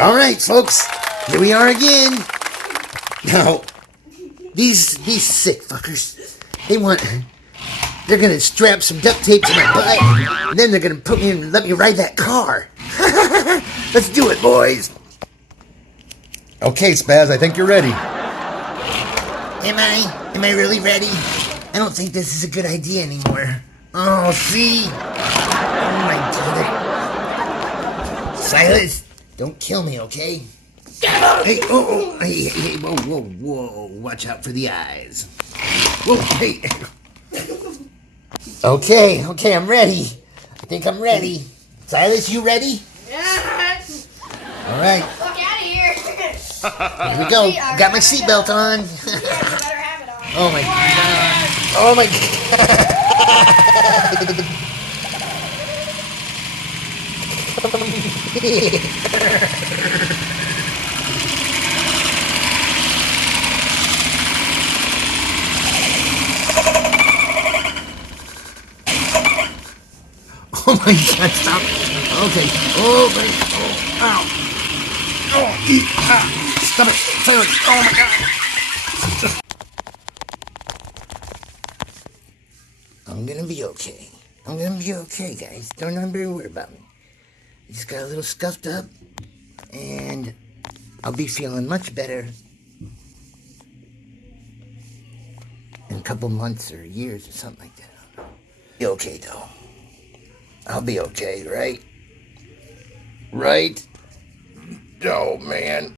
All right, folks, here we are again. Now, these sick fuckers, they're gonna strap some duct tape to my butt, and then they're gonna put me and let me ride that car. Let's do it, boys. Okay, Spazz, I think you're ready. Am I really ready? I don't think this is a good idea anymore. Oh, see? Oh my God. Silas, don't kill me, okay? Hey, hey, whoa. Watch out for the eyes. Whoa, hey. Okay, I'm ready. I think I'm ready. Silas, you ready? Yeah. All right. Fuck out of here. Here we go. Got my seatbelt on. Yeah, you better have it on. Oh my God. Oh my God. Oh my God, stop. Okay. Oh my, ow. Oh, stop it. Silence. Oh my God. I'm gonna be okay. I'm gonna be okay, guys. Don't worry about me. I just got a little scuffed up, and I'll be feeling much better in a couple months or years or something like that. I don't know. Be okay, though. I'll be okay, right? Right? Oh, man.